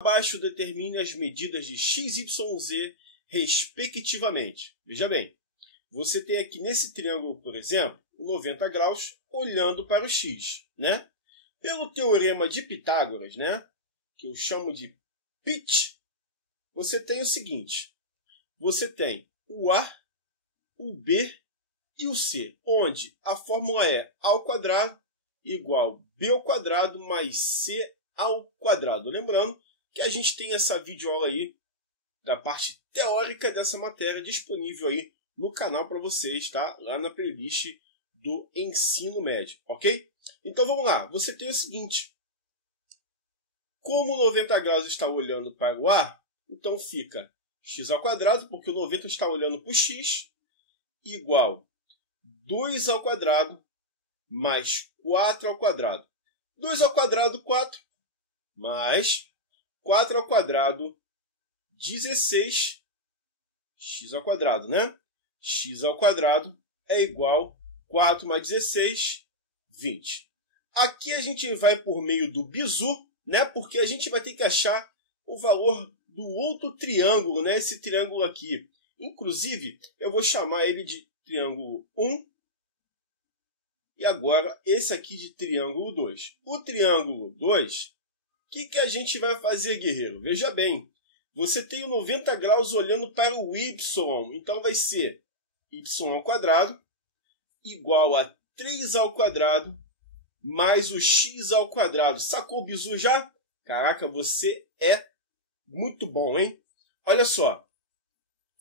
Abaixo determine as medidas de x, y, z, respectivamente. Veja bem, você tem aqui nesse triângulo, por exemplo, 90 graus olhando para o x, né? Pelo teorema de Pitágoras, né, que eu chamo de PIT, você tem o seguinte, você tem o A, o B e o C, onde a fórmula é A ao quadrado igual B ao quadrado mais C ao quadrado. Lembrando que a gente tem essa videoaula aí da parte teórica dessa matéria disponível aí no canal para vocês, tá? Lá na playlist do ensino médio, ok? Então vamos lá, você tem o seguinte, como 90 graus está olhando para o A, então fica x ao quadrado, porque o 90 está olhando para o x, igual 2 ao quadrado mais 4 ao quadrado. 2 ao quadrado, 4, mais 4 ao quadrado, 16, x ao quadrado, né? X ao quadrado é igual 4 mais 16, 20. Aqui a gente vai por meio do bizu, né? Porque a gente vai ter que achar o valor do outro triângulo, né? Esse triângulo aqui. Inclusive, eu vou chamar ele de triângulo 1. E agora, esse aqui de triângulo 2. O triângulo 2, o que a gente vai fazer, guerreiro? Veja bem, você tem o 90 graus olhando para o y. Então, vai ser y ao quadrado igual a 3 ao quadrado mais o x ao quadrado. Sacou o bizu já? Caraca, você é muito bom, hein? Olha só.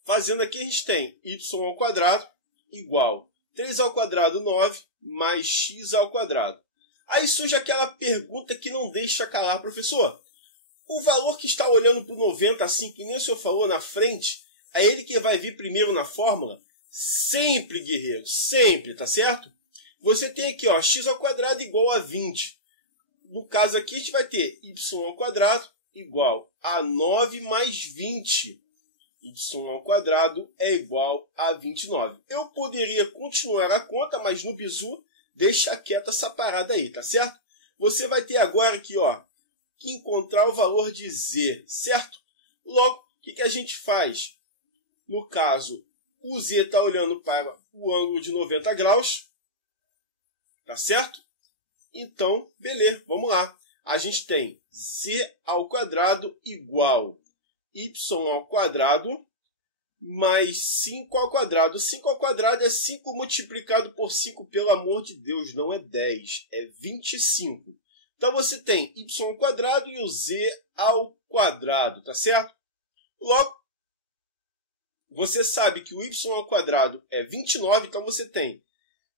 Fazendo aqui, a gente tem y ao quadrado igual 3 ao quadrado, 9, mais x ao quadrado. Aí surge aquela pergunta que não deixa calar, professor. O valor que está olhando para o 90, assim que nem o senhor falou na frente, é ele que vai vir primeiro na fórmula? Sempre, guerreiro, sempre, tá certo? Você tem aqui, ó, x ao quadrado igual a 20. No caso aqui, a gente vai ter y ao quadrado igual a 9 mais 20. Y ao quadrado é igual a 29. Eu poderia continuar a conta, mas no bizu, deixa quieta essa parada aí, tá certo? Você vai ter agora aqui, ó, que encontrar o valor de z, certo? Logo, o que a gente faz? No caso, o z está olhando para o ângulo de 90 graus, tá certo? Então, beleza, vamos lá. A gente tem z ao quadrado igual y ao quadrado mais 5 ao quadrado. 5 ao quadrado é 5 multiplicado por 5, pelo amor de Deus, não é 10, é 25. Então, você tem y ao quadrado e o z ao quadrado, tá certo? Logo, você sabe que o y ao quadrado é 29, então você tem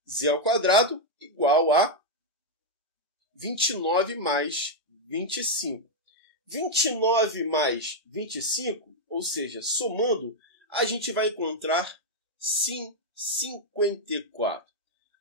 z ao quadrado igual a 29 mais 25. 29 mais 25, ou seja, somando, a gente vai encontrar, sim, 54.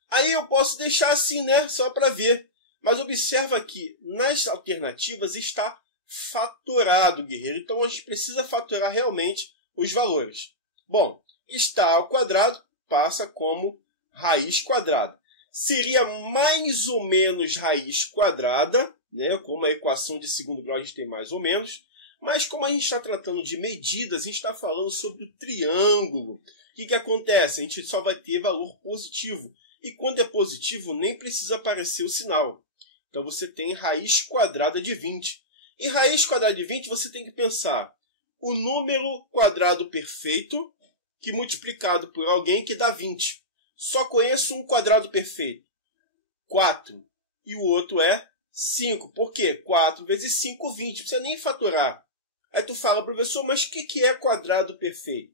Aí eu posso deixar assim, né? Só para ver. Mas observa que nas alternativas está fatorado, guerreiro. Então a gente precisa fatorar realmente os valores. Bom, está ao quadrado passa como raiz quadrada. Seria mais ou menos raiz quadrada, né? Como a equação de segundo grau a gente tem mais ou menos. Mas como a gente está tratando de medidas, a gente está falando sobre o triângulo. O que acontece? A gente só vai ter valor positivo. E quando é positivo, nem precisa aparecer o sinal. Então você tem raiz quadrada de 20. E raiz quadrada de 20 você tem que pensar o número quadrado perfeito que multiplicado por alguém que dá 20. Só conheço um quadrado perfeito. 4. E o outro é 5. Por quê? 4 vezes 5, 20. Não precisa nem fatorar. Aí tu fala, professor, mas o que é quadrado perfeito?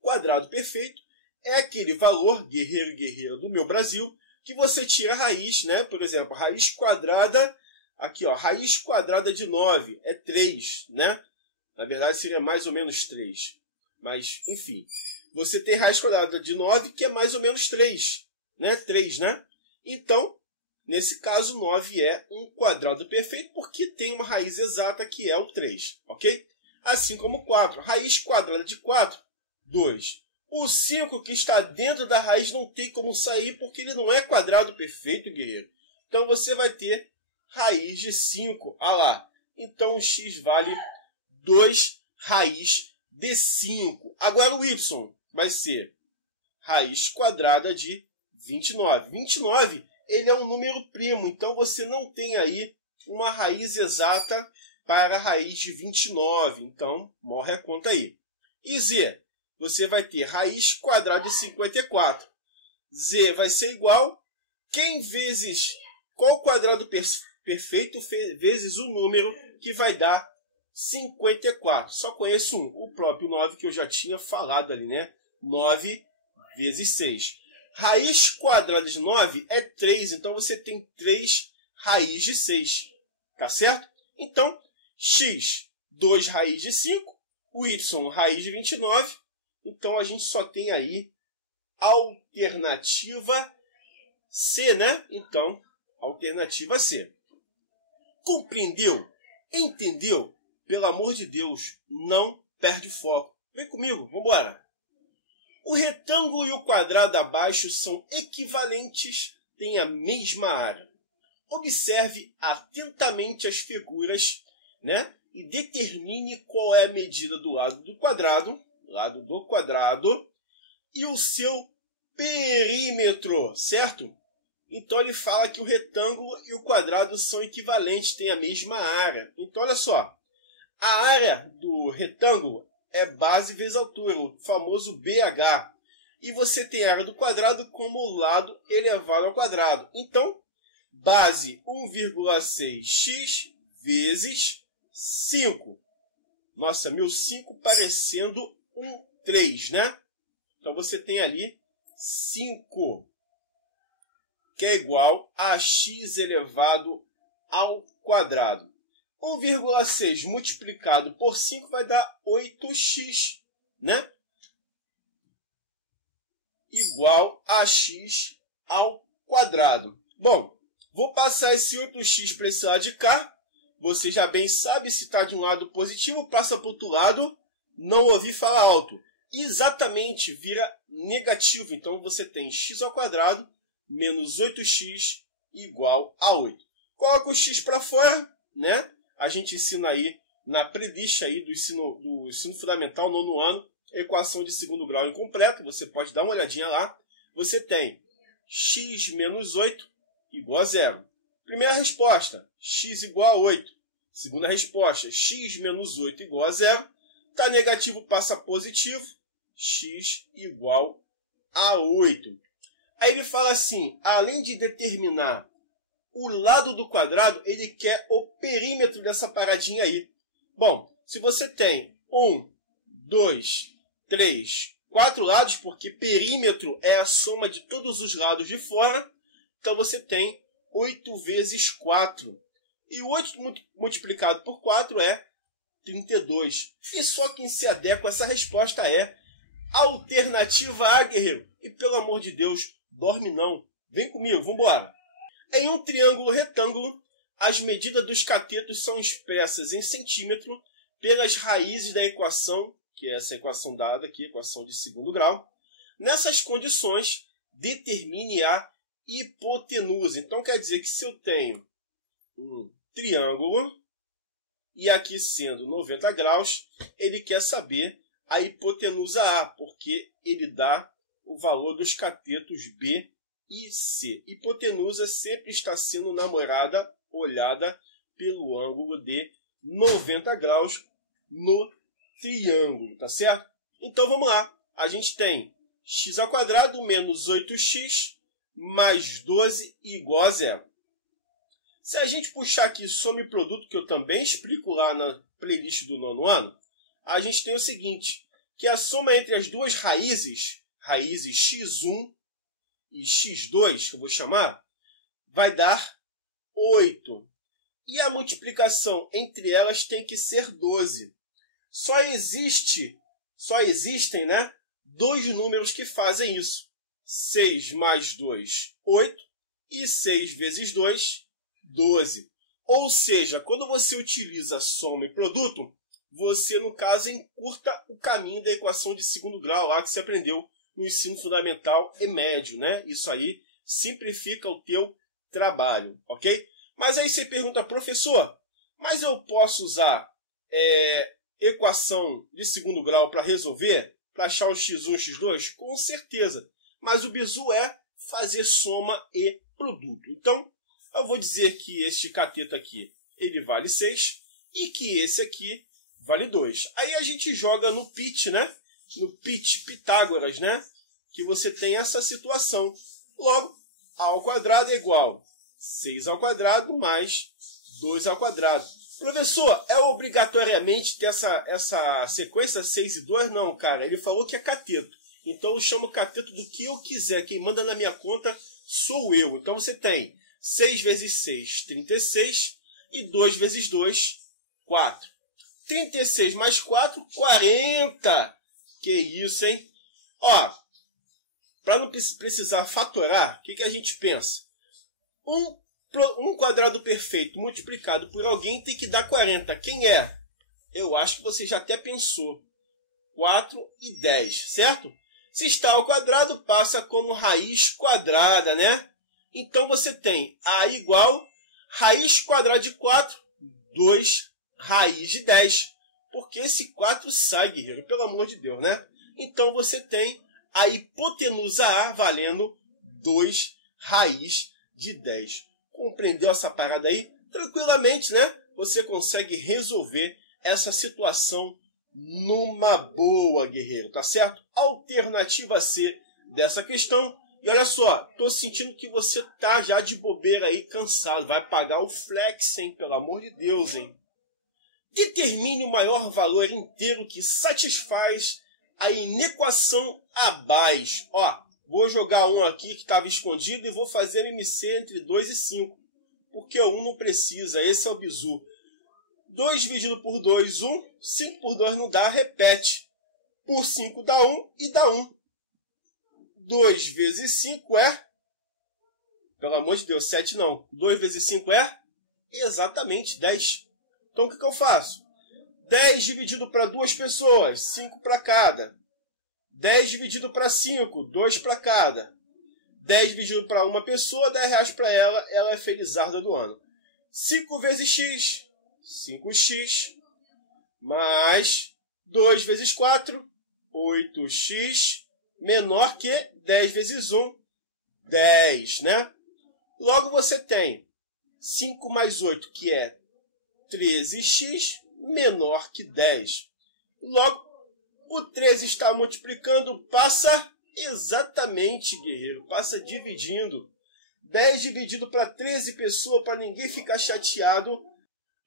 Quadrado perfeito é aquele valor, guerreiro e guerreira do meu Brasil, que você tira a raiz, né? Por exemplo, raiz quadrada, aqui ó, raiz quadrada de 9 é 3, né? Na verdade seria mais ou menos 3. Mas, enfim, você tem raiz quadrada de 9 que é mais ou menos 3, né? 3, né? Então, nesse caso, 9 é um quadrado perfeito porque tem uma raiz exata que é o 3, ok? Assim como 4. Raiz quadrada de 4, 2. O 5 que está dentro da raiz não tem como sair porque ele não é quadrado perfeito, guerreiro. Então, você vai ter raiz de 5. Ah lá. então o x vale 2 raiz de 5. Agora o y vai ser raiz quadrada de 29. 29 ele é um número primo, então você não tem aí uma raiz exata para a raiz de 29. Então, morre a conta aí. E z, você vai ter raiz quadrada de 54. Z vai ser igual, qual quadrado perfeito vezes o número que vai dar 54. Só conheço um, o próprio 9 que eu já tinha falado ali, né? 9 vezes 6. Raiz quadrada de 9 é 3, então você tem 3 raiz de 6. Tá certo? Então, x, 2 raiz de 5, o y, raiz de 29. Então, a gente só tem aí alternativa C, né? Então, alternativa C. Compreendeu? Entendeu? Pelo amor de Deus, não perde o foco. Vem comigo, vamos embora. O retângulo e o quadrado abaixo são equivalentes, têm a mesma área. Observe atentamente as figuras, né? E determine qual é a medida do lado do quadrado e o seu perímetro, certo? Então ele fala que o retângulo e o quadrado são equivalentes, têm a mesma área. Então olha só, a área do retângulo é base vezes altura, o famoso BH. E você tem a área do quadrado como lado elevado ao quadrado. Então, base 1,6x vezes 5. Nossa, meu 5 parecendo um 3, né? Então você tem ali 5, que é igual a x elevado ao quadrado. 1,6 multiplicado por 5 vai dar 8x, né? Igual a x ao quadrado. Bom, vou passar esse 8x para esse lado de cá. Você já bem sabe, se está de um lado positivo, passa para o outro lado, não ouvi falar alto. Exatamente, vira negativo. Então você tem x ao quadrado menos 8x igual a 8. Coloca o x para fora, né? A gente ensina aí na playlist aí do ensino fundamental, 9º ano, equação de segundo grau incompleta. Você pode dar uma olhadinha lá. Você tem x menos 8 igual a 0. Primeira resposta, x igual a 8. Segunda resposta, x menos 8 igual a 0. Está negativo, passa positivo, x igual a 8. Aí ele fala assim, além de determinar o lado do quadrado, ele quer o perímetro dessa paradinha aí. Bom, se você tem 1, 2, 3, 4 lados, porque perímetro é a soma de todos os lados de fora, então você tem 8 vezes 4. E o 8 multiplicado por 4 é 32. E só quem se adequa a essa resposta é alternativa A, guerreiro. E pelo amor de Deus, dorme não. Vem comigo, vamos embora. Em um triângulo retângulo, as medidas dos catetos são expressas em centímetro pelas raízes da equação, que é essa equação dada aqui, equação de segundo grau. Nessas condições, determine a hipotenusa. Então quer dizer que se eu tenho um triângulo, e aqui sendo 90 graus, ele quer saber a hipotenusa A, porque ele dá o valor dos catetos B e C. Hipotenusa sempre está sendo olhada pelo ângulo de 90 graus no triângulo, tá certo? Então vamos lá. A gente tem x ao quadrado menos 8x mais 12 igual a 0. Se a gente puxar aqui soma e produto, que eu também explico lá na playlist do 9º ano, a gente tem o seguinte, que a soma entre as duas raízes x1 e x2, que eu vou chamar, vai dar 8. E a multiplicação entre elas tem que ser 12. Só existem, né, dois números que fazem isso. 6 mais 2, 8. E 6 vezes 2, 12. Ou seja, quando você utiliza soma e produto, você, no caso, encurta o caminho da equação de segundo grau lá que você aprendeu no ensino fundamental e médio, né? Isso aí simplifica o teu trabalho, ok? Mas aí você pergunta, professor, Mas eu posso usar equação de segundo grau para resolver, para achar o x1 e x2? Com certeza. Mas o bizu é fazer soma e produto. Então, eu vou dizer que este cateto aqui ele vale 6 e que esse aqui vale 2. Aí a gente joga no PIT, né? No PIT Pitágoras, né? Que você tem essa situação. Logo, a ao quadrado é igual a 6 ao quadrado mais 2 ao quadrado. Professor, é obrigatoriamente ter essa sequência 6 e 2? Não, cara. Ele falou que é cateto. Então eu chamo cateto do que eu quiser. Quem manda na minha conta sou eu. Então você tem 6 vezes 6, 36. E 2 vezes 2, 4. 36 mais 4, 40. Que isso, hein? Ó, para não precisar fatorar, o que a gente pensa? Um quadrado perfeito multiplicado por alguém tem que dar 40. Quem é? Eu acho que você já até pensou. 4 e 10, certo? Se está ao quadrado, passa como raiz quadrada, né? Então você tem A igual raiz quadrada de 4, 2 raiz de 10. Porque esse 4 sai, guerreiro, pelo amor de Deus, né? Então você tem a hipotenusa A valendo 2 raiz de 10. Compreendeu essa parada aí? Tranquilamente, né? Você consegue resolver essa situação numa boa, guerreiro, tá certo? Alternativa C dessa questão. E olha só, tô sentindo que você tá já de bobeira aí, cansado. Vai pagar o flex, hein? Pelo amor de Deus, hein? Determine o maior valor inteiro que satisfaz a inequação abaixo. Ó, vou jogar um aqui que estava escondido e vou fazer MC entre 2 e 5. Porque o 1 não precisa, esse é o bizu. 2 dividido por 2, 1. 5 por 2 não dá, repete. Por 5 dá 1 e dá 1. 2 vezes 5 é... Pelo amor de Deus, 7 não. 2 vezes 5 é... Exatamente, 10. Então o que eu faço? 10 dividido para 2 pessoas, 5 para cada. 10 dividido para 5, 2 para cada. 10 dividido para uma pessoa, 10 reais para ela, ela é felizarda do ano. 5 vezes x, 5x, mais 2 vezes 4, 8x, menor que 10 vezes 1, 10, né? Logo você tem 5 mais 8, que é 13x, menor que 10. Logo, o 13 está multiplicando, passa exatamente, guerreiro, passa dividindo. 10 dividido para 13 pessoas, para ninguém ficar chateado.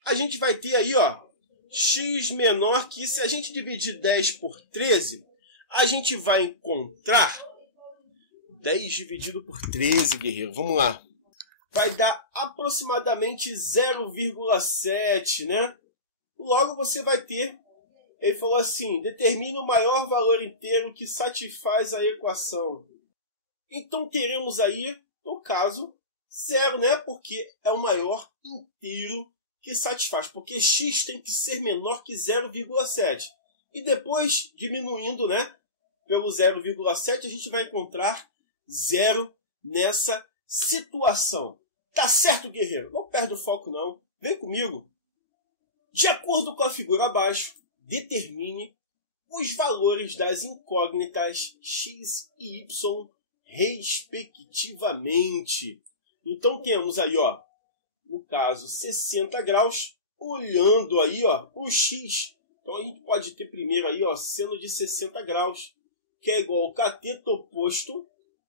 A gente vai ter aí, ó, x menor que, se a gente dividir 10 por 13, a gente vai encontrar 10 dividido por 13, guerreiro. Vamos lá. Vai dar aproximadamente 0,7, né? Logo você vai ter, ele falou assim, determine o maior valor inteiro que satisfaz a equação. Então teremos aí, no caso, 0, né? Porque é o maior inteiro que satisfaz. Porque x tem que ser menor que 0,7. E depois, diminuindo, né? Pelo 0,7, a gente vai encontrar 0 nessa situação. Tá certo, guerreiro? Não perde o foco, não. Vem comigo. De acordo com a figura abaixo, determine os valores das incógnitas x e y, respectivamente. Então, temos aí, ó, no caso, 60 graus, olhando aí, ó, o x. Então, a gente pode ter primeiro aí, ó, seno de 60 graus, que é igual ao cateto oposto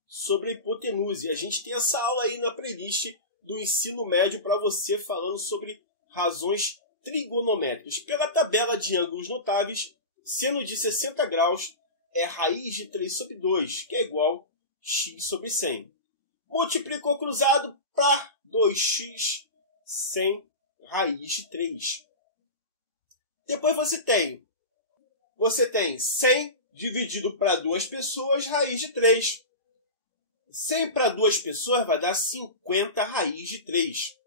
sobre a hipotenusa. E a gente tem essa aula aí na playlist do ensino médio para você, falando sobre razões trigonométricas. Pela tabela de ângulos notáveis, seno de 60 graus é raiz de 3 sobre 2, que é igual a x sobre 100. Multiplicou cruzado para 2x sem raiz de 3. Depois você tem 100 dividido para 2 pessoas, raiz de 3. 100 para 2 pessoas vai dar 50 raiz de 3.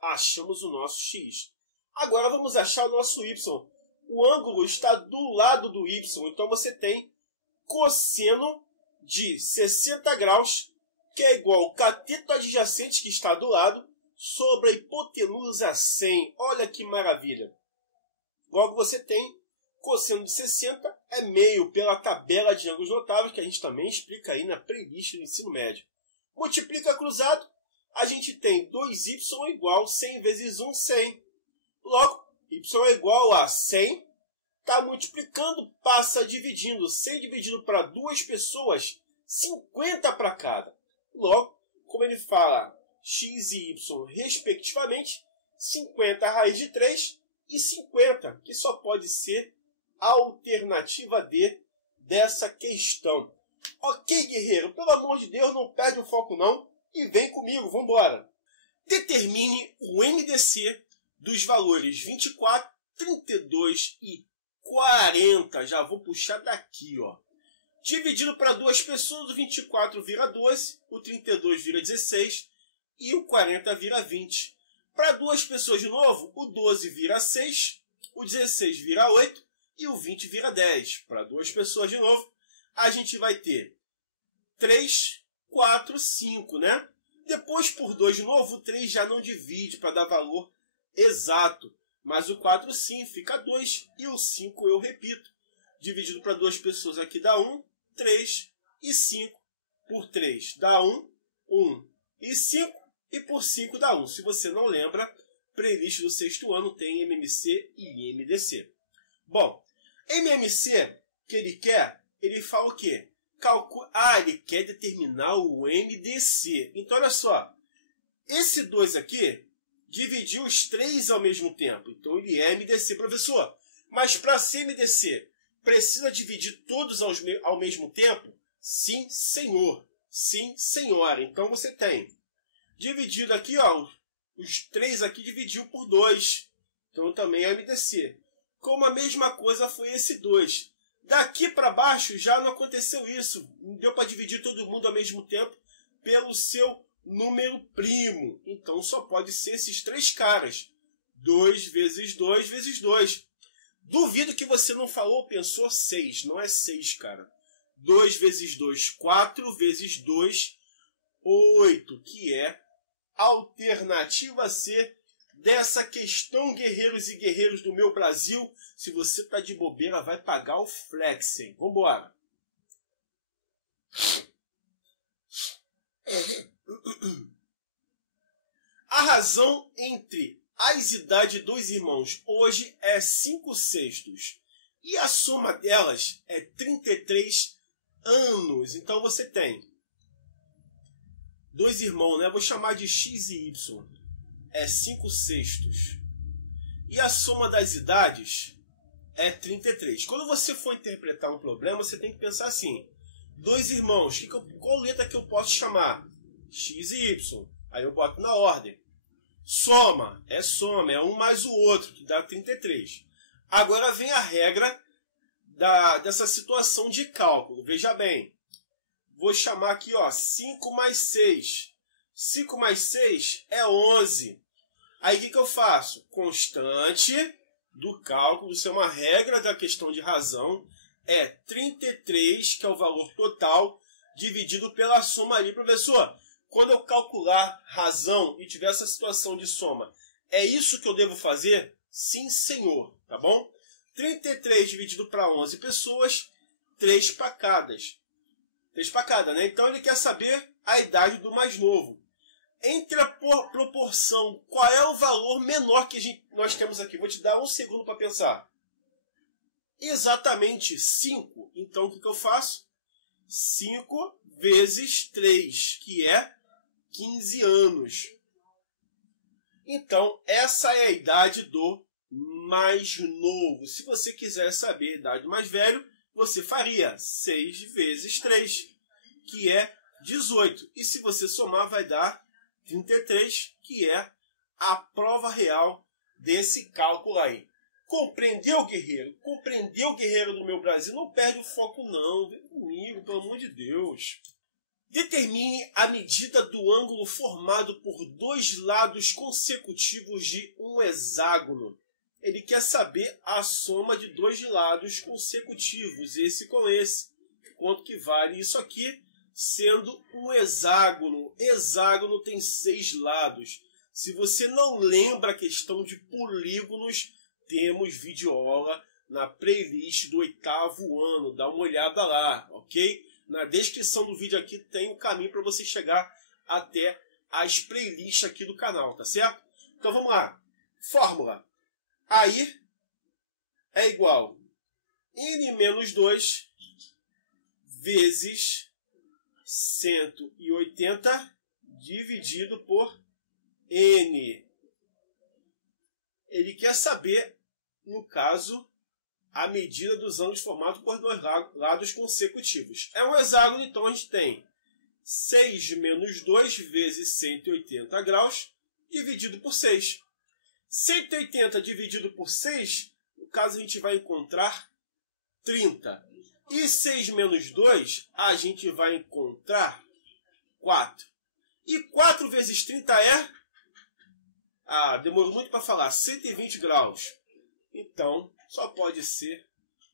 Achamos o nosso x. Agora vamos achar o nosso y. O ângulo está do lado do y. Então você tem cosseno de 60 graus, que é igual ao cateto adjacente que está do lado, sobre a hipotenusa 100. Olha que maravilha. Logo você tem cosseno de 60 é meio pela tabela de ângulos notáveis, que a gente também explica aí na playlist do ensino médio. Multiplica cruzado, a gente tem 2y igual 100 vezes 1, 100. Logo, y é igual a 100. Está multiplicando, passa dividindo. 100 dividido para duas pessoas, 50 para cada. Logo, como ele fala x e y respectivamente, 50 raiz de 3 e 50, que só pode ser a alternativa D dessa questão. Ok, guerreiro, pelo amor de Deus, não perde o foco não e vem comigo, vamos embora. Determine o MDC dos valores 24, 32 e 40. Já vou puxar daqui, ó. Dividido para duas pessoas, o 24 vira 12, o 32 vira 16 e o 40 vira 20. Para duas pessoas de novo, o 12 vira 6, o 16 vira 8 e o 20 vira 10. Para duas pessoas de novo, a gente vai ter 3, 4, 5, né? Depois, por 2 de novo, o 3 já não divide para dar valor exato. Mas o 4 sim, fica 2. E o 5 eu repito. Dividido para duas pessoas aqui dá 1, 3 e 5. Por 3 dá 1, 1 e 5. E por 5 dá 1. Se você não lembra, playlist do sexto ano tem MMC e MDC. Bom, MMC que ele quer, ele fala o quê? Ele quer determinar o MDC. Então, olha só. Esse 2 aqui dividiu os 3 ao mesmo tempo. Então, ele é MDC. Professor, mas para ser MDC, precisa dividir todos ao mesmo tempo? Sim, senhor. Sim, senhora. Então, você tem dividido aqui, ó, os 3 aqui dividiu por 2. Então, também é MDC. Como a mesma coisa foi esse 2. Daqui para baixo já não aconteceu isso. Não deu para dividir todo mundo ao mesmo tempo pelo seu número primo. Então só pode ser esses 3 caras. 2 vezes 2 vezes 2. Duvido que você não falou ou pensou 6. Não é 6, cara. 2 vezes 2, 4 vezes 2, 8. Que é a alternativa C dessa questão, guerreiros e guerreiras do meu Brasil. Se você está de bobeira, vai pagar o flex, hein? Vamos embora. A razão entre as idades dos irmãos hoje é 5/6. E a soma delas é 33 anos. Então você tem 2 irmãos, né? Vou chamar de X e Y. É 5/6. E a soma das idades é 33. Quando você for interpretar um problema, você tem que pensar assim. 2 irmãos, qual letra que eu posso chamar? X e Y. Aí eu boto na ordem. Soma é um mais o outro, que dá 33. Agora vem a regra dessa situação de cálculo. Veja bem. Vou chamar aqui, ó, 5 mais 6. 5 mais 6 é 11. Aí o que eu faço? Constante do cálculo, isso é uma regra da questão de razão, é 33, que é o valor total, dividido pela soma ali. Professor, quando eu calcular razão e tiver essa situação de soma, é isso que eu devo fazer? Sim, senhor, tá bom? 33 dividido para 11 pessoas, 3 para cada. 3 para cada, né? Então ele quer saber a idade do mais novo. Entre a proporção, qual é o valor menor que nós temos aqui? Vou te dar um segundo para pensar. Exatamente 5. Então, o que eu faço? 5 vezes 3, que é 15 anos. Então, essa é a idade do mais novo. Se você quiser saber a idade do mais velho, você faria 6 vezes 3, que é 18. E se você somar, vai dar 33, que é a prova real desse cálculo aí. Compreendeu, guerreiro? Compreendeu, guerreiro do meu Brasil? Não perde o foco não. Vem comigo, pelo amor de Deus. Determine a medida do ângulo formado por 2 lados consecutivos de um hexágono. Ele quer saber a soma de 2 lados consecutivos, esse com esse. Quanto que vale isso aqui? Sendo um hexágono. Hexágono tem 6 lados. Se você não lembra a questão de polígonos, temos videoaula na playlist do 8º ano. Dá uma olhada lá, ok? Na descrição do vídeo aqui tem o caminho para você chegar até as playlists aqui do canal, tá certo? Então vamos lá. Fórmula. Aí é igual n menos 2 vezes 180 dividido por n. Ele quer saber, no caso, a medida dos ângulos formados por dois lados consecutivos. É um hexágono, então a gente tem 6 menos 2 vezes 180 graus dividido por 6. 180 dividido por 6, no caso a gente vai encontrar 30. E 6 menos 2, a gente vai encontrar 4. E 4 vezes 30 é... demorou muito para falar. 120 graus. Então, só pode ser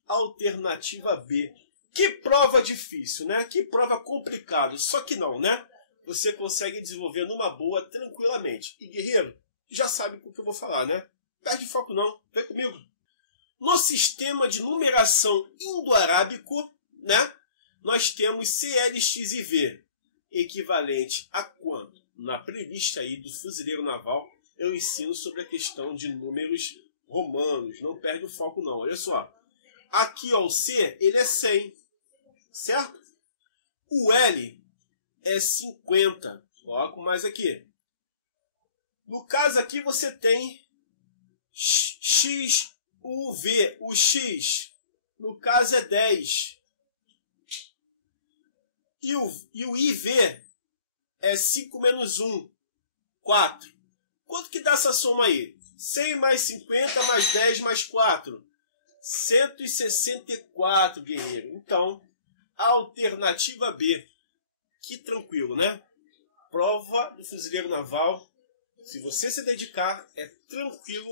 a alternativa B. Que prova difícil, né? Que prova complicada. Só que não, né? Você consegue desenvolver numa boa, tranquilamente. E, guerreiro, já sabe o que eu vou falar, né? Perde foco não. Vem comigo. No sistema de numeração indo-arábico, né? Nós temos CLX e V. Equivalente a quanto? Na playlist aí do Fuzileiro Naval, eu ensino sobre a questão de números romanos. Não perde o foco não. Olha só. Aqui, ó, o C, ele é 100. Certo? O L é 50. Coloco mais aqui. No caso aqui você tem X, U, V. O X, no caso, é 10. E o IV é 5 menos 1, 4. Quanto que dá essa soma aí? 100 mais 50 mais 10 mais 4. 164, guerreiro. Então, a alternativa B. Que tranquilo, né? Prova do Fuzileiro Naval. Se você se dedicar, é tranquilo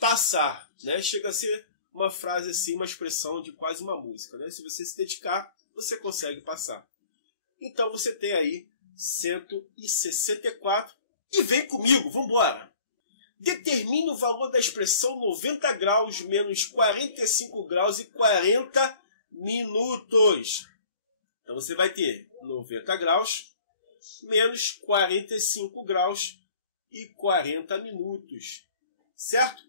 passar, né? Chega a ser uma frase assim, uma expressão de quase uma música, né? Se você se dedicar, você consegue passar. Então você tem aí 164 e vem comigo, vamos embora. Determine o valor da expressão 90 graus menos 45 graus e 40 minutos. Então você vai ter 90 graus menos 45 graus e 40 minutos. Certo?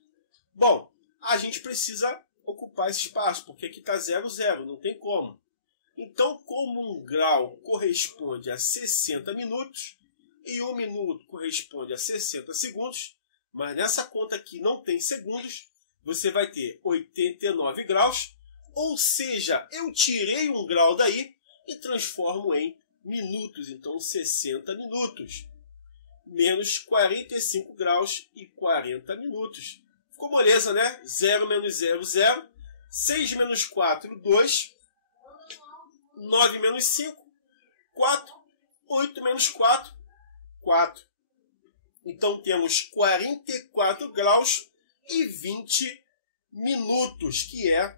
Bom, a gente precisa ocupar esse espaço, porque aqui está 0, 0, não tem como. Então, como um grau corresponde a 60 minutos e 1 minuto corresponde a 60 segundos, mas nessa conta aqui não tem segundos, você vai ter 89 graus, ou seja, eu tirei um grau daí e transformo em minutos, então 60 minutos, menos 45 graus e 40 minutos. Ficou moleza, né? 0 menos 0, 0, 6 menos 4, 2, 9 menos 5, 4, 8 menos 4, 4. Então temos 44 graus e 20 minutos, que é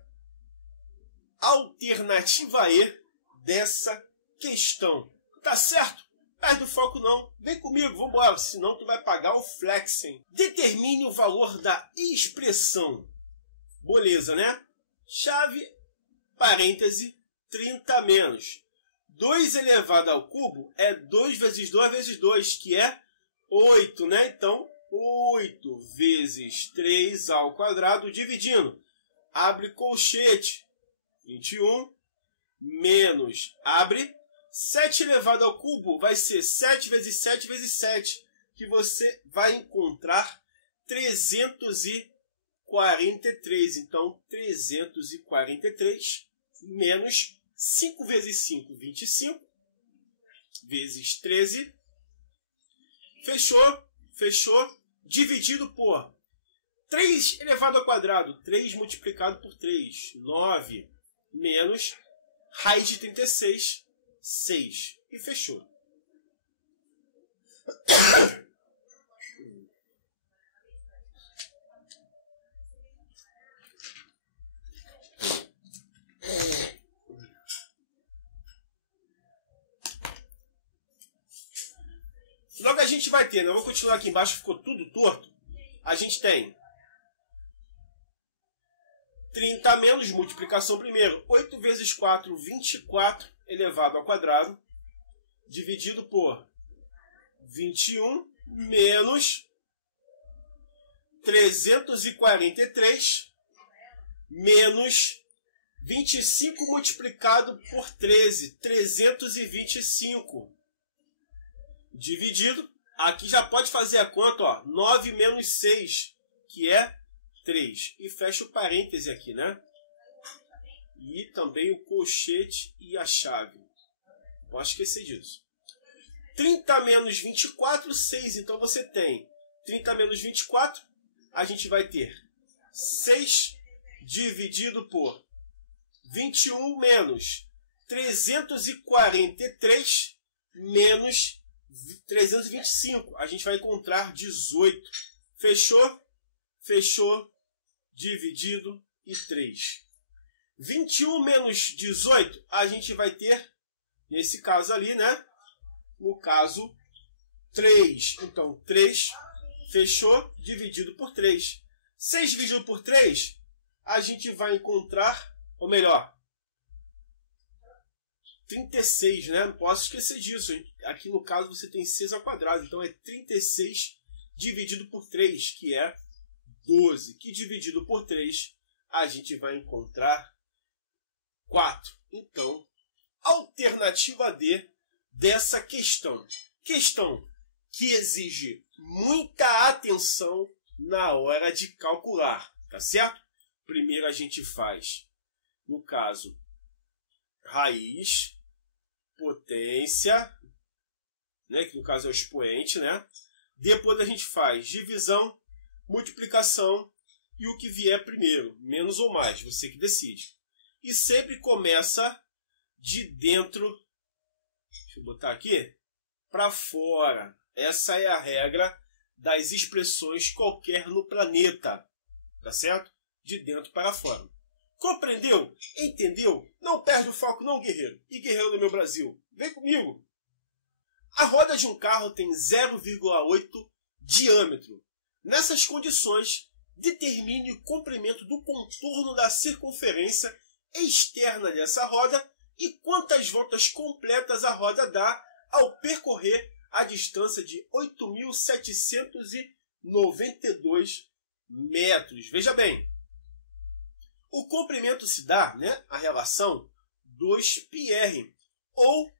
a alternativa E dessa questão. Tá certo? Perde o foco não. Vem comigo, vamos embora, senão tu vai pagar o flexing. Determine o valor da expressão. Beleza, né? Chave, parêntese, 30 menos. 2 elevado ao cubo é 2 vezes 2 vezes 2, que é 8, né? Então, 8 vezes 3 ao quadrado, dividindo. Abre colchete, 21, menos, abre, 7 elevado ao cubo vai ser 7 vezes 7 vezes 7, que você vai encontrar 343. Então, 343 menos 5 vezes 5, 25, vezes 13. Fechou? Fechou? Dividido por 3 elevado ao quadrado. 3 multiplicado por 3. 9 menos raiz de 36. 6. E fechou. Então o que a gente vai ter, né? Eu vou continuar aqui embaixo, ficou tudo torto. A gente tem 30 menos, multiplicação primeiro. 8 vezes 4, 24 elevado ao quadrado, dividido por 21 menos 343 menos 25 multiplicado por 13, 325. Dividido, aqui já pode fazer a conta, ó, 9 menos 6, que é 3. E fecha o parêntese aqui, né? E também o colchete e a chave. Não pode esquecer disso. 30 menos 24, 6. Então você tem 30 menos 24, a gente vai ter 6 dividido por 21 menos 343 menos 325. A gente vai encontrar 18. Fechou? Fechou. Dividido e 3. 21 menos 18, a gente vai ter, nesse caso ali, né? No caso, 3. Então, 3, fechou, dividido por 3. 6 dividido por 3, a gente vai encontrar, ou melhor, 36, né? Não posso esquecer disso. Aqui no caso você tem 6 ao quadrado, então é 36 dividido por 3, que é 12. Que dividido por 3, a gente vai encontrar 4. Então, alternativa D dessa questão. Questão que exige muita atenção na hora de calcular, tá certo? Primeiro a gente faz, no caso, raiz, potência, né, que no caso é o expoente, né? Depois a gente faz divisão, multiplicação e o que vier primeiro, menos ou mais, você que decide. E sempre começa de dentro, deixa eu botar aqui, para fora. Essa é a regra das expressões qualquer no planeta, tá certo? De dentro para fora. Compreendeu? Entendeu? Não perde o foco não, guerreiro. E guerreiro do meu Brasil, vem comigo. A roda de um carro tem 0,8 diâmetro. Nessas condições, determine o comprimento do contorno da circunferência externa dessa roda e quantas voltas completas a roda dá ao percorrer a distância de 8.792 metros. Veja bem, o comprimento se dá, né, a relação 2πr, ou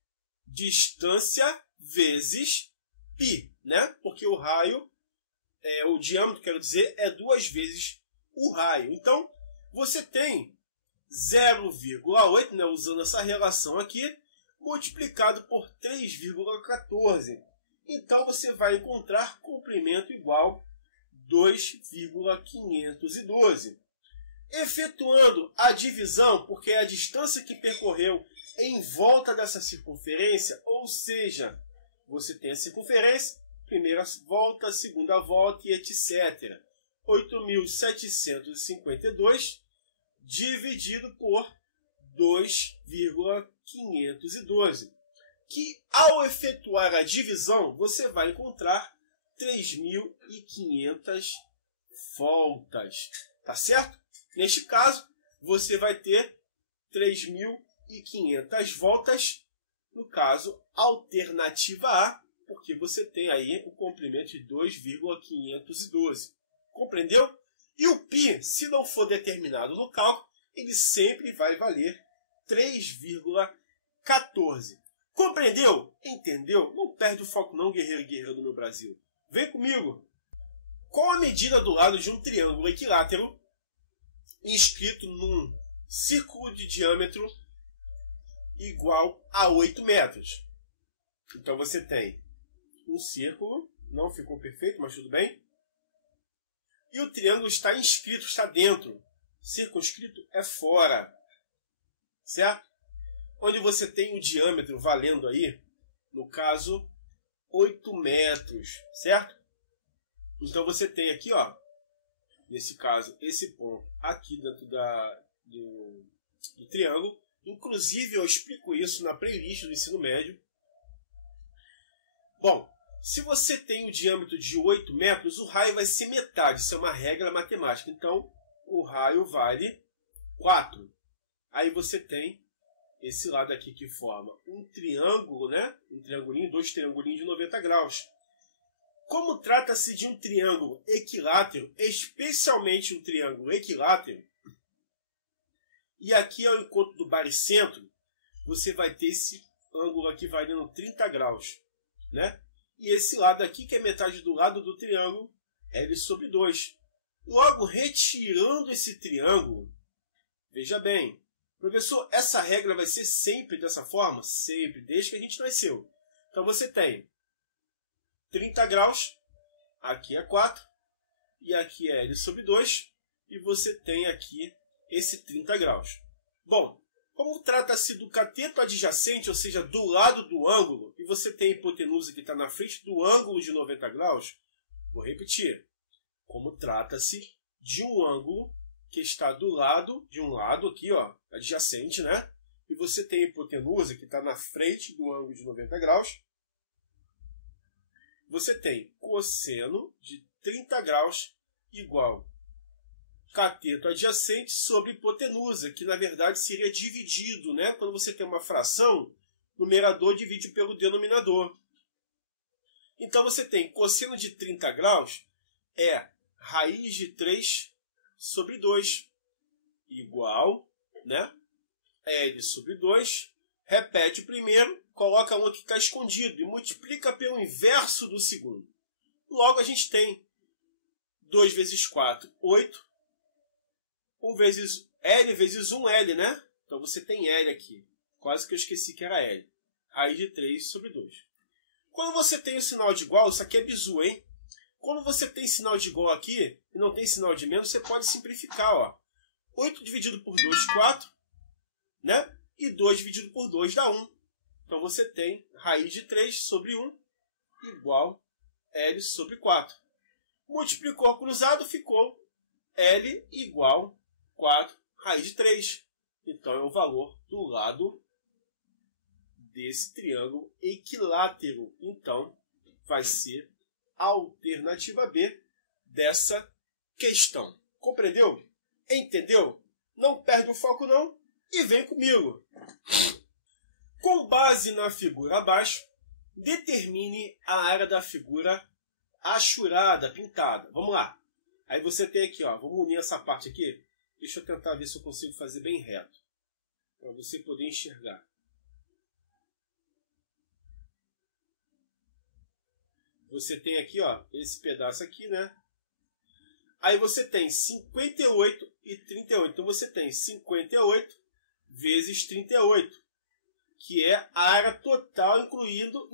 distância vezes π, né? Porque o raio, o diâmetro, quero dizer, é 2 vezes o raio. Então, você tem 0,8, né, usando essa relação aqui, multiplicado por 3,14. Então, você vai encontrar comprimento igual 2,512. Efetuando a divisão, porque é a distância que percorreu em volta dessa circunferência, ou seja, você tem a circunferência, primeira volta, segunda volta e etc. 8.752 dividido por 2,512. Que ao efetuar a divisão, você vai encontrar 3.500 voltas. Tá certo? Neste caso, você vai ter 3.500 voltas, no caso, alternativa A, porque você tem aí o comprimento de 2,512. Compreendeu? E o π, se não for determinado no cálculo, ele sempre vai valer 3,14. Compreendeu? Entendeu? Não perde o foco não, guerreiro e guerreira do meu Brasil. Vem comigo. Qual a medida do lado de um triângulo equilátero inscrito num círculo de diâmetro igual a 8 metros? Então você tem um círculo, não ficou perfeito, mas tudo bem. E o triângulo está inscrito, está dentro. Circunscrito é fora. Certo? Onde você tem o diâmetro valendo aí, no caso, 8 metros. Certo? Então você tem aqui, ó, nesse caso, esse ponto aqui dentro do triângulo. Inclusive, eu explico isso na playlist do ensino médio. Bom, Se você tem um diâmetro de 8 metros, o raio vai ser metade. Isso é uma regra matemática. Então, o raio vale 4. Aí você tem esse lado aqui que forma um triângulo, né? Um triangulinho, 2 triangulinhos de 90 graus. Como trata-se de um triângulo equilátero, especialmente um triângulo equilátero, e aqui ao encontro do baricentro, você vai ter esse ângulo aqui valendo 30 graus, né? E esse lado aqui, que é metade do lado do triângulo, L sobre 2. Logo, retirando esse triângulo, veja bem, professor, essa regra vai ser sempre dessa forma? Sempre, desde que a gente nasceu. Então você tem 30 graus, aqui é 4, e aqui é L sobre 2, e você tem aqui esse 30 graus. Bom, como trata-se do cateto adjacente, ou seja, do lado do ângulo, e você tem a hipotenusa que está na frente do ângulo de 90 graus, vou repetir. Como trata-se de um ângulo que está do lado, de um lado aqui, ó, adjacente, né? E você tem a hipotenusa que está na frente do ângulo de 90 graus. Você tem cosseno de 30 graus igual cateto adjacente sobre hipotenusa, que na verdade seria dividido, né? Quando você tem uma fração, o numerador divide pelo denominador. Então você tem cosseno de 30 graus é raiz de 3 sobre 2 igual, né? L sobre 2. Repete o primeiro, coloca um que está escondido e multiplica pelo inverso do segundo. Logo a gente tem 2 vezes 4, 8. 1 vezes L vezes 1L, né? Então você tem L aqui. Quase que eu esqueci que era L. Raiz de 3 sobre 2. Quando você tem o sinal de igual, isso aqui é bizu, hein? Quando você tem sinal de igual aqui e não tem sinal de menos, você pode simplificar, ó. 8 dividido por 2, 4, né? E 2 dividido por 2 dá 1. Então você tem raiz de 3 sobre 1 igual L sobre 4. Multiplicou cruzado, ficou L igual 4 raiz de 3. Então é o valor do lado desse triângulo equilátero. Então vai ser a alternativa B dessa questão. Compreendeu? Entendeu? Não perde o foco não e vem comigo. Com base na figura abaixo, determine a área da figura achurada, pintada. Vamos lá. Aí você tem aqui, ó, vamos unir essa parte aqui. Deixa eu tentar ver se eu consigo fazer bem reto, para você poder enxergar. Você tem aqui, ó, esse pedaço aqui, né? Aí você tem 58 e 38. Então você tem 58 vezes 38, que é a área total, incluindo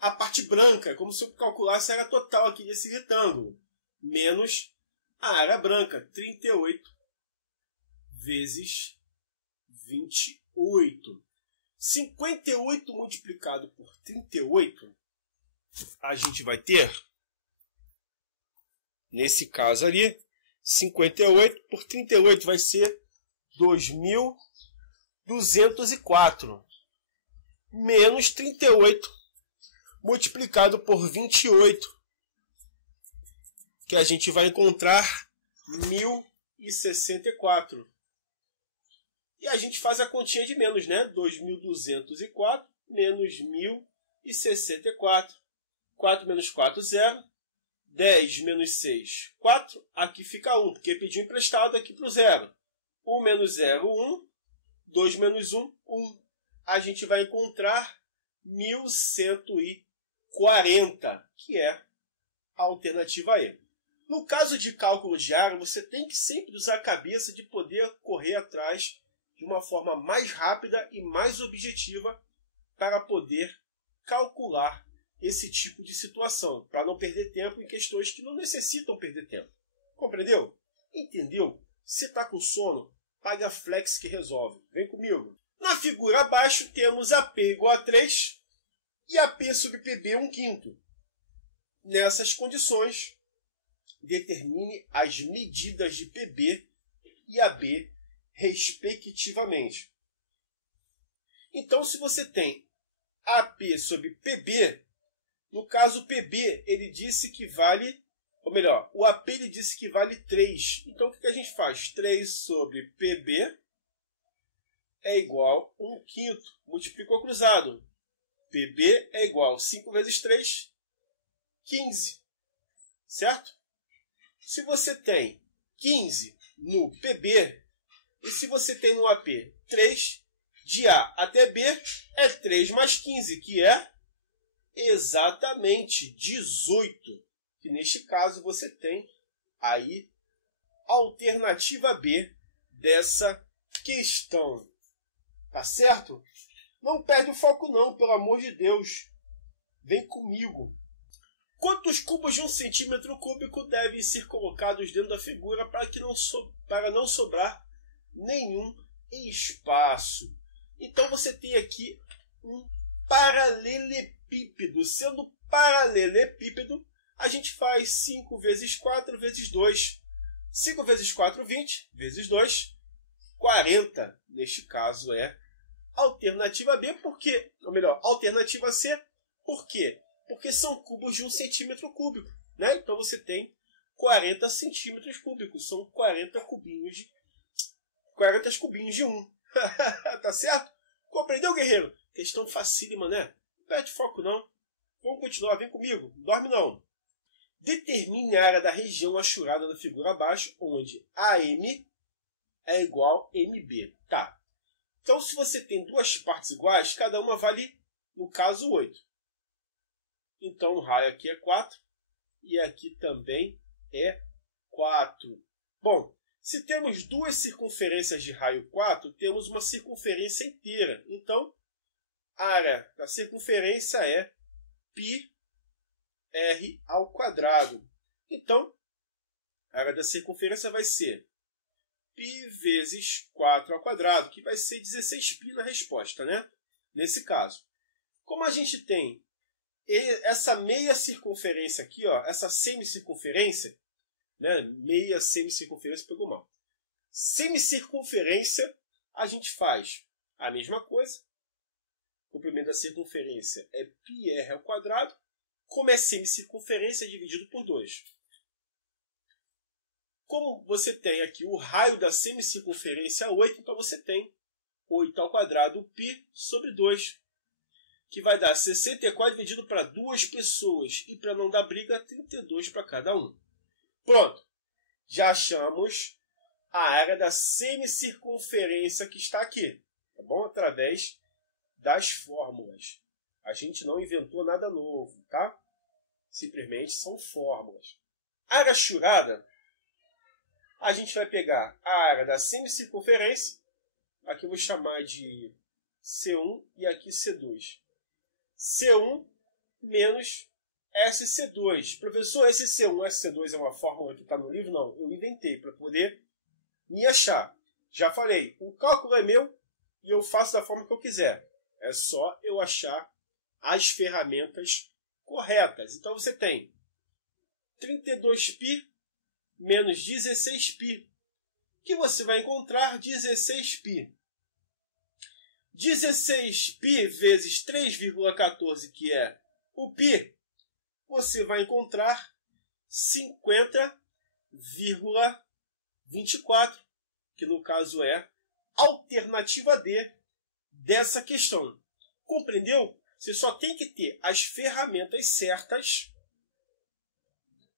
a parte branca, como se eu calculasse a área total aqui desse retângulo, menos a área branca, 38 vezes 28. 58 multiplicado por 38, a gente vai ter, nesse caso ali, 58 por 38 vai ser 2.204. Menos 38 multiplicado por 28, que a gente vai encontrar 1.064. E a gente faz a continha de menos, né? 2.204 menos 1.064. 4 menos 4, 0. 10 menos 6, 4. Aqui fica 1, porque pediu emprestado aqui para o 0. 1 menos 0, 1. 2 menos 1, 1. A gente vai encontrar 1.140, que é a alternativa E. No caso de cálculo de área, você tem que sempre usar a cabeça de poder correr atrás de uma forma mais rápida e mais objetiva para poder calcular esse tipo de situação, para não perder tempo em questões que não necessitam perder tempo. Compreendeu? Entendeu? Se está com sono, pague a Flex que resolve. Vem comigo. Na figura abaixo temos AP igual a 3 e AP sobre PB 1/5. Nessas condições, determine as medidas de PB e AB, respectivamente. Então, se você tem AP sobre PB, No caso, o PB, ele disse que vale, ou melhor, o AP ele disse que vale 3. Então, o que a gente faz? 3 sobre PB é igual a 1/5. Multiplicou cruzado. PB é igual a 5 vezes 3, 15. Certo? Se você tem 15 no PB, e se você tem no AP 3, de A até B é 3 mais 15, que é exatamente 18. Que neste caso você tem aí a alternativa B dessa questão. Tá certo? Não perde o foco não, pelo amor de Deus. Vem comigo. Quantos cubos de 1 centímetro cúbico devem ser colocados dentro da figura para não sobrar nenhum espaço? Então você tem aqui um paralelepípedo. Sendo paralelepípedo, a gente faz 5 vezes 4 vezes 2. 5 vezes 4, 20, vezes 2, 40. Neste caso é alternativa B, porque, ou melhor, alternativa C, por quê? Porque são cubos de 1 centímetro cúbico, né? Então você tem 40 centímetros cúbicos, são 40 cubinhos de 1. Tá certo? Compreendeu, guerreiro? Questão facílima, né? Não perde foco, não. Vamos continuar, vem comigo. Não dorme, não. Determine a área da região achurada na figura abaixo, onde AM é igual a MB. Tá. Então, se você tem duas partes iguais, cada uma vale, no caso, 8. Então, o raio aqui é 4 e aqui também é 4. Bom, se temos duas circunferências de raio 4, temos uma circunferência inteira. Então, a área da circunferência é πr ao quadrado. Então, a área da circunferência vai ser π vezes 4 ao quadrado, que vai ser 16π na resposta, né? Nesse caso. Como a gente tem essa meia circunferência aqui, ó, essa semicircunferência, né? Meia semicircunferência, pegou mal. Semicircunferência, a gente faz a mesma coisa. O comprimento da circunferência é πr ao quadrado. Como é semicircunferência, é dividido por 2. Como você tem aqui o raio da semicircunferência 8, então você tem 8 ao quadrado π sobre 2. Que vai dar 64 dividido para 2 pessoas. E para não dar briga, 32 para cada um. Pronto. Já achamos a área da semicircunferência que está aqui. Tá bom? Através das fórmulas. A gente não inventou nada novo, tá? Simplesmente são fórmulas. A área achurada, a gente vai pegar a área da semicircunferência. Aqui eu vou chamar de C1 e aqui C2. C1 menos SC2. Professor, SC1 e SC2 é uma fórmula que está no livro? Não, eu inventei para poder me achar. Já falei, o cálculo é meu e eu faço da forma que eu quiser. É só eu achar as ferramentas corretas. Então você tem 32π menos 16π, que você vai encontrar 16π. 16π vezes 3,14, que é o π, você vai encontrar 50,24, que no caso é a alternativa D dessa questão. Compreendeu? Você só tem que ter as ferramentas certas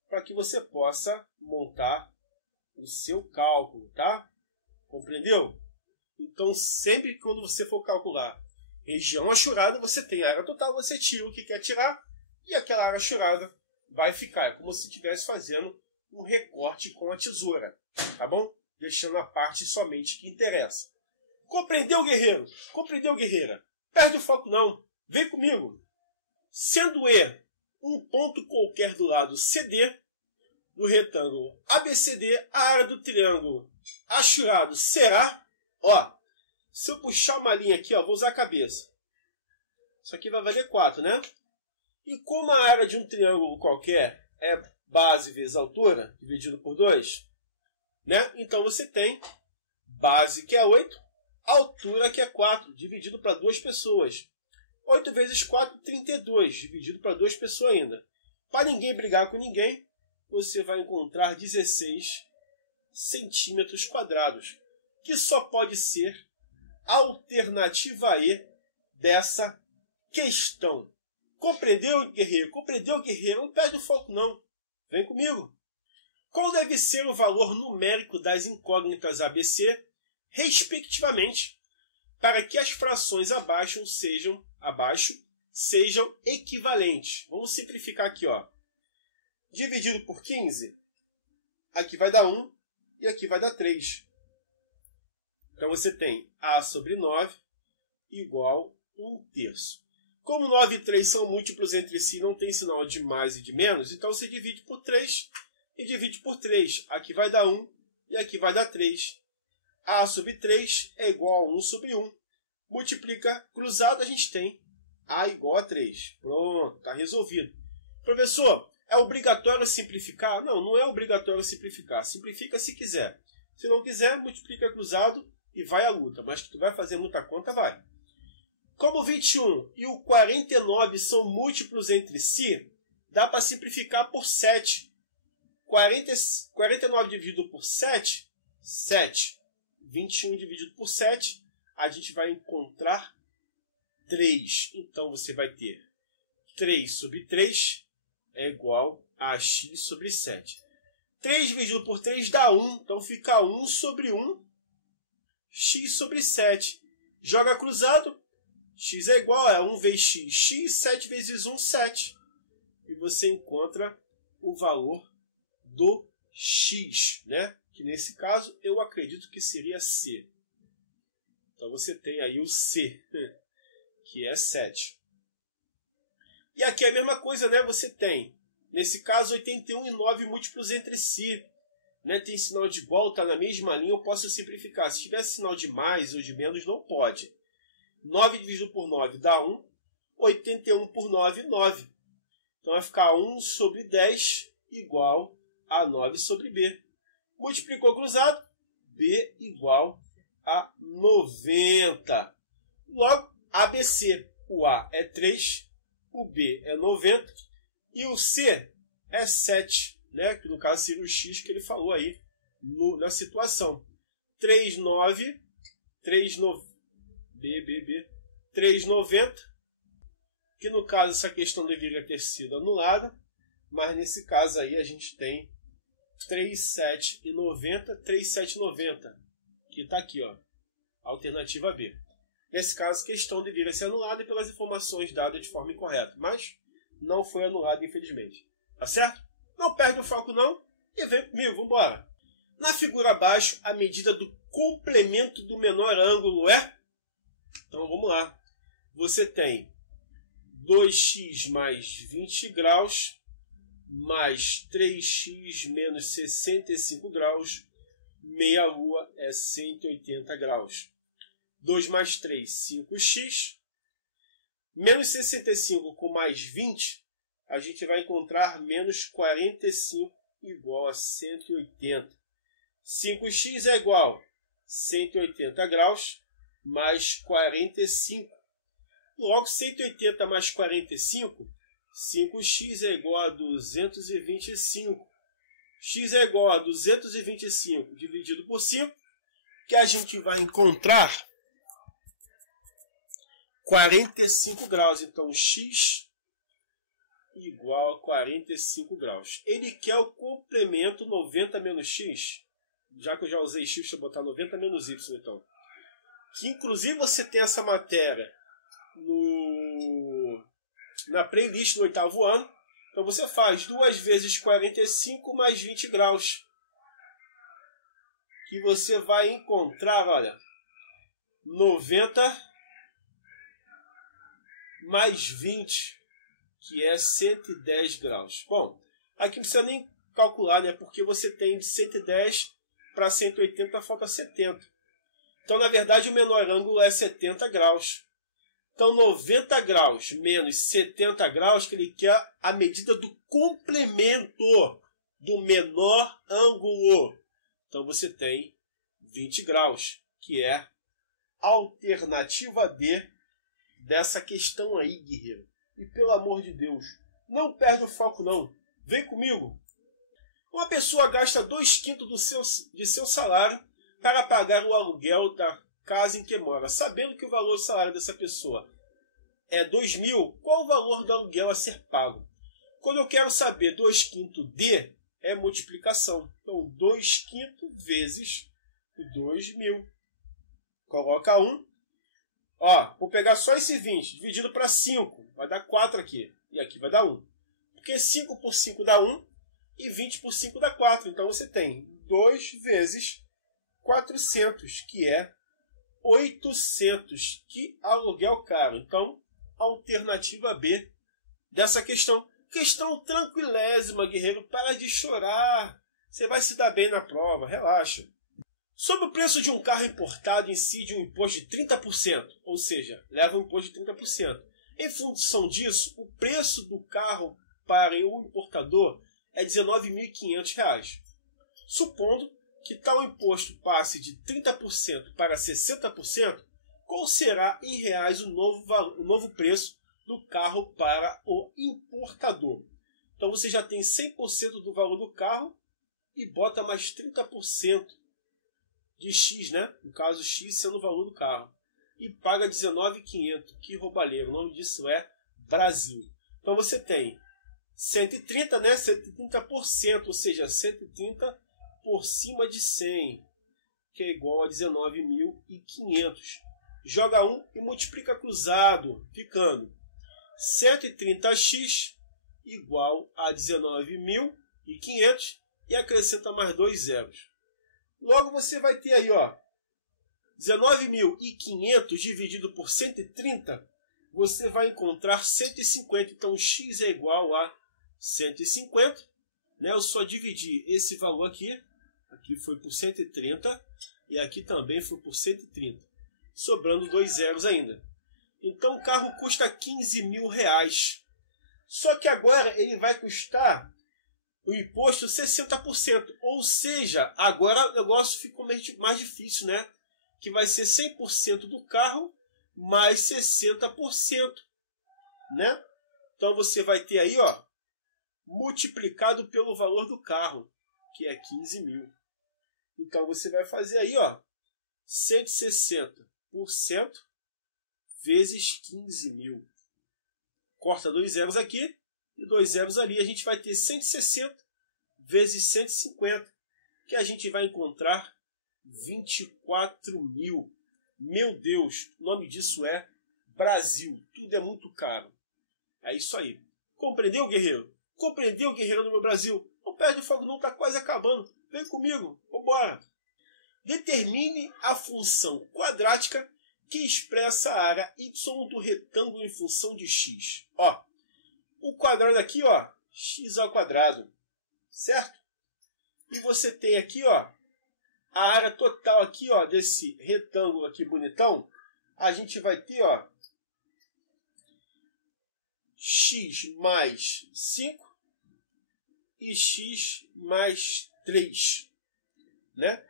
para que você possa montar o seu cálculo, tá? Compreendeu? Então, sempre que quando você for calcular região achurada, você tem a área total, você tira o que quer tirar e aquela área achurada vai ficar. É como se estivesse fazendo um recorte com a tesoura, tá bom? Deixando a parte somente que interessa. Compreendeu, guerreiro? Compreendeu, guerreira? Perde o foco não. Vem comigo. Sendo E um ponto qualquer do lado CD do retângulo ABCD, a área do triângulo achurado será, ó, se eu puxar uma linha aqui, ó, vou usar a cabeça. Isso aqui vai valer 4, né? E como a área de um triângulo qualquer é base vezes altura, dividido por 2, né? Então você tem base, que é 8, altura, que é 4, dividido para 2 pessoas. 8 vezes 4, 32, dividido para 2 pessoas ainda. Para ninguém brigar com ninguém, você vai encontrar 16 centímetros quadrados, que só pode ser a alternativa E dessa questão. Compreendeu, guerreiro? Compreendeu, guerreiro? Não perde o foco, não. Vem comigo. Qual deve ser o valor numérico das incógnitas ABC, respectivamente, para que as frações abaixo sejam equivalentes? Vamos simplificar aqui, ó. Dividido por 15, aqui vai dar 1 e aqui vai dar 3. Então você tem A sobre 9 igual 1/3. Como 9 e 3 são múltiplos entre si, não tem sinal de mais e de menos, então você divide por 3 e divide por 3. Aqui vai dar 1 e aqui vai dar 3. A sobre 3 é igual a 1 sobre 1. Multiplica cruzado, a gente tem A igual a 3. Pronto, está resolvido. Professor, é obrigatório simplificar? Não, não é obrigatório simplificar. Simplifica se quiser. Se não quiser, multiplica cruzado e vai à luta. Mas que tu vai fazer muita conta, vai. Como o 21 e o 49 são múltiplos entre si, dá para simplificar por 7. 49 dividido por 7, 7. 21 dividido por 7, a gente vai encontrar 3. Então, você vai ter 3 sobre 3 é igual a x sobre 7. 3 dividido por 3 dá 1. Então, fica 1 sobre 1, x sobre 7. Joga cruzado. X é igual a 1 vezes x. X, 7 vezes 1, 7. E você encontra o valor do x, né? Que nesse caso eu acredito que seria C. Então você tem aí o C, que é 7. E aqui é a mesma coisa, né? Você tem, nesse caso, 81 e 9 múltiplos entre si. Né? Tem sinal de igual, está na mesma linha, eu posso simplificar. Se tivesse sinal de mais ou de menos, não pode. 9 dividido por 9 dá 1. 81 por 9, 9. Então vai ficar 1 sobre 10 igual a 9 sobre B. Multiplicou cruzado, B igual a 90. Logo, ABC. O A é 3, o B é 90 e o C é 7. Né? Que no caso seria o X que ele falou aí na situação. 390, que no caso essa questão deveria ter sido anulada, mas nesse caso aí a gente tem 3,790, que está aqui, ó, alternativa B. Nesse caso, a questão deveria ser anulada pelas informações dadas de forma incorreta, mas não foi anulada, infelizmente. Tá certo? Não perde o foco não e vem comigo, vamos embora. Na figura abaixo, a medida do complemento do menor ângulo é... Então vamos lá. Você tem 2x mais 20 graus mais 3x menos 65 graus. Meia lua é 180 graus. 2 mais 3, 5x. Menos 65 com mais 20, a gente vai encontrar menos 45 igual a 180. 5x é igual a 180 graus mais 45. Logo, 180 mais 45, 5x é igual a 225. X é igual a 225 dividido por 5, que a gente vai encontrar 45 graus. Então, x igual a 45 graus. Ele quer o complemento 90 menos x. Já que eu já usei x, deixa eu botar 90 menos y, então. Que, inclusive, você tem essa matéria na playlist do 8º ano. Então, você faz 2 vezes 45 mais 20 graus. Que você vai encontrar, olha, 90 mais 20, que é 110 graus. Bom, aqui não precisa nem calcular, né? Porque você tem de 110 para 180, falta 70. Então, na verdade, o menor ângulo é 70 graus. Então, 90 graus menos 70 graus, que ele quer a medida do complemento do menor ângulo. Então, você tem 20 graus, que é a alternativa D dessa questão aí, guerreiro. E pelo amor de Deus, não perde o foco não. Vem comigo. Uma pessoa gasta 2/5 de seu salário para pagar o aluguel da casa em que mora. Sabendo que o valor do salário dessa pessoa é 2.000, qual o valor do aluguel a ser pago? Quando eu quero saber 2/5 de, é multiplicação. Então, 2/5 vezes 2.000. Coloca 1. Ó, vou pegar só esse 20, dividido para 5. Vai dar 4 aqui. E aqui vai dar 1. Porque 5 por 5 dá 1 e 20 por 5 dá 4. Então, você tem 2 vezes 400, que é 800. Que aluguel caro. Então, alternativa B dessa questão. Questão tranquilésima, guerreiro. Para de chorar. Você vai se dar bem na prova. Relaxa. Sobre o preço de um carro importado incide um imposto de 30%. Ou seja, leva um imposto de 30%. Em função disso, o preço do carro para o importador é R$ 19.500. Supondo que tal imposto passe de 30% para 60%, qual será em reais o novo preço do carro para o importador? Então você já tem 100% do valor do carro e bota mais 30% de X, né? No caso, X sendo o valor do carro. E paga R$ 19.500. Que roubalheiro. O nome disso é Brasil. Então você tem 130, né? 130%, ou seja, 130 por cima de 100, que é igual a 19.500. Joga 1 e multiplica cruzado, ficando 130x igual a 19.500 e acrescenta mais 2 zeros. Logo você vai ter aí, ó, 19.500 dividido por 130, você vai encontrar 150. Então, x é igual a 150. Né? Eu só dividi esse valor aqui. Aqui foi por 130 e aqui também foi por 130. Sobrando 2 zeros ainda. Então, o carro custa R$15.000. Só que agora ele vai custar o imposto 60%. Ou seja, agora o negócio ficou mais difícil, né? Que vai ser 100% do carro mais 60%, né? Então você vai ter aí, ó, multiplicado pelo valor do carro, que é 15.000. Então você vai fazer aí, ó, 160% vezes 15.000. Corta 2 zeros aqui e 2 zeros ali. A gente vai ter 160 vezes 150, que a gente vai encontrar 24.000. Meu Deus, o nome disso é Brasil. Tudo é muito caro. É isso aí. Compreendeu, guerreiro? Compreendeu, guerreiro do meu Brasil? Não perde o fogo não, está quase acabando. Vem comigo, vambora. Determine a função quadrática que expressa a área y do retângulo em função de x. Ó, o quadrado aqui, ó, x ao quadrado, certo? E você tem aqui, ó, a área total aqui, ó, desse retângulo aqui bonitão, a gente vai ter, ó, x mais 5 e x mais 3, né?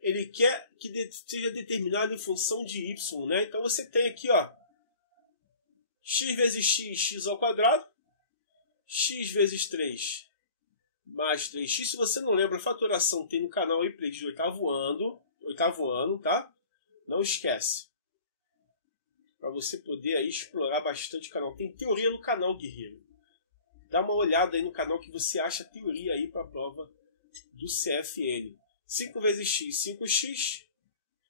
Ele quer que seja determinado em função de y, né? Então você tem aqui, ó, x vezes x, x ao quadrado, x vezes 3 mais 3x. Se você não lembra, a fatoração tem no canal aí para de oitavo ano, tá? Não esquece. Para você poder aí explorar bastante o canal. Tem teoria no canal, guerreiro. Dá uma olhada aí no canal que você acha teoria aí para a prova do CFN. 5 vezes x, 5x.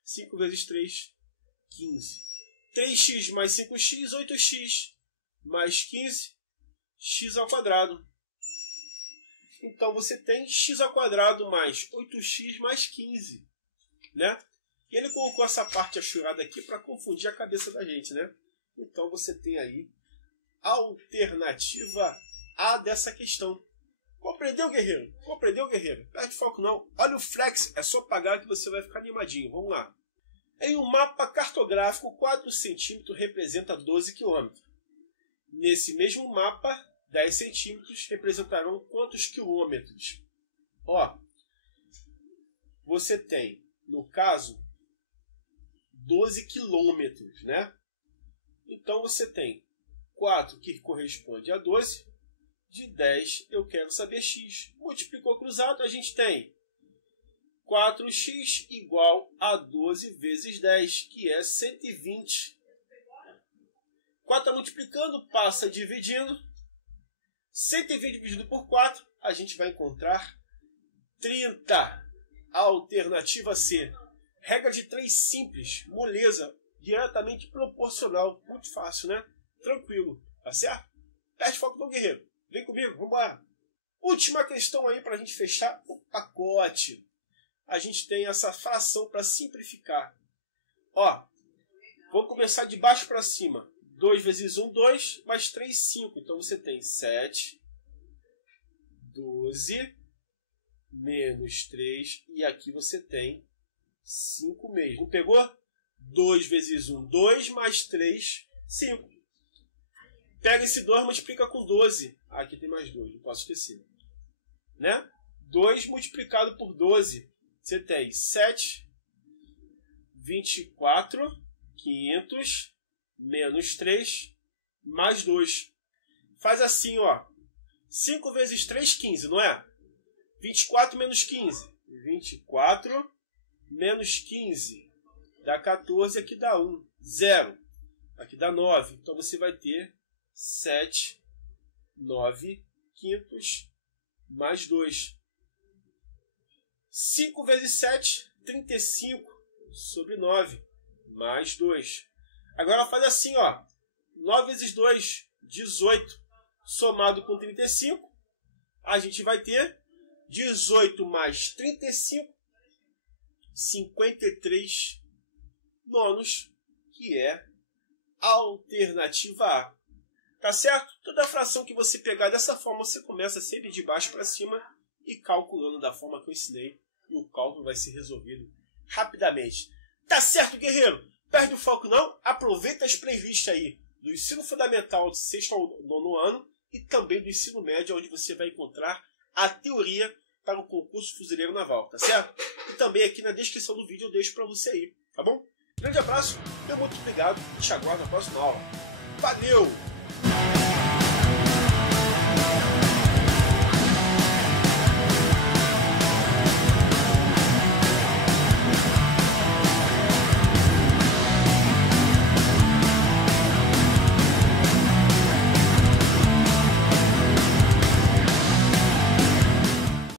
5 vezes 3, 15. 3x mais 5x, 8x. Mais 15, x ao quadrado. Então você tem x ao quadrado mais 8x mais 15. Né? E ele colocou essa parte achurada aqui para confundir a cabeça da gente. Né? Então você tem aí a alternativa A dessa questão. Compreendeu, guerreiro? Compreendeu, guerreiro? Perde foco não. Olha o flex, é só pagar que você vai ficar animadinho. Vamos lá. Em um mapa cartográfico, 4 centímetros representa 12 quilômetros. Nesse mesmo mapa, 10 centímetros representarão quantos quilômetros? Ó, você tem, no caso, 12 quilômetros, né? Então você tem 4 que corresponde a 12. De 10 eu quero saber x. Multiplicou cruzado, a gente tem 4x igual a 12 vezes 10, que é 120. 4 está multiplicando, passa dividindo. 120 dividido por 4, a gente vai encontrar 30. Alternativa C. Regra de 3 simples, moleza, diretamente proporcional. Muito fácil, né? Tranquilo, tá certo? Perde foco do guerreiro. Vem comigo, vamos embora. Última questão aí para a gente fechar o pacote. A gente tem essa fração para simplificar. Ó, vou começar de baixo para cima. 2 vezes 1, 2, mais 3, 5. Então você tem 7, 12, menos 3. E aqui você tem 5 mesmo. Pegou? 2 vezes 1, 2, mais 3, 5. Pega esse 2 e multiplica com 12. Ah, aqui tem mais 2, não posso esquecer. Né? 2 multiplicado por 12. Você tem 7, 24, 500, menos 3, mais 2. Faz assim, ó. 5 vezes 3, 15, não é? 24 menos 15. 24 menos 15. Dá 14, aqui dá 1. 0. Aqui dá 9. Então você vai ter 7, 9, 500, mais 2. 5 vezes 7, 35, sobre 9, mais 2. Agora faz assim, ó. 9 vezes 2, 18, somado com 35, a gente vai ter 18 mais 35, 53 nonos, que é a alternativa A. Tá certo? Toda fração que você pegar dessa forma, você começa sempre de baixo para cima e calculando da forma que eu ensinei. E o cálculo vai ser resolvido rapidamente. Tá certo, guerreiro? Perde o foco não. Aproveita as playlists aí do ensino fundamental do 6º ao 9º ano e também do ensino médio, onde você vai encontrar a teoria para o concurso fuzileiro naval, tá certo? E também aqui na descrição do vídeo eu deixo para você aí, tá bom? Grande abraço, meu muito obrigado e te aguardo na próxima aula. Valeu!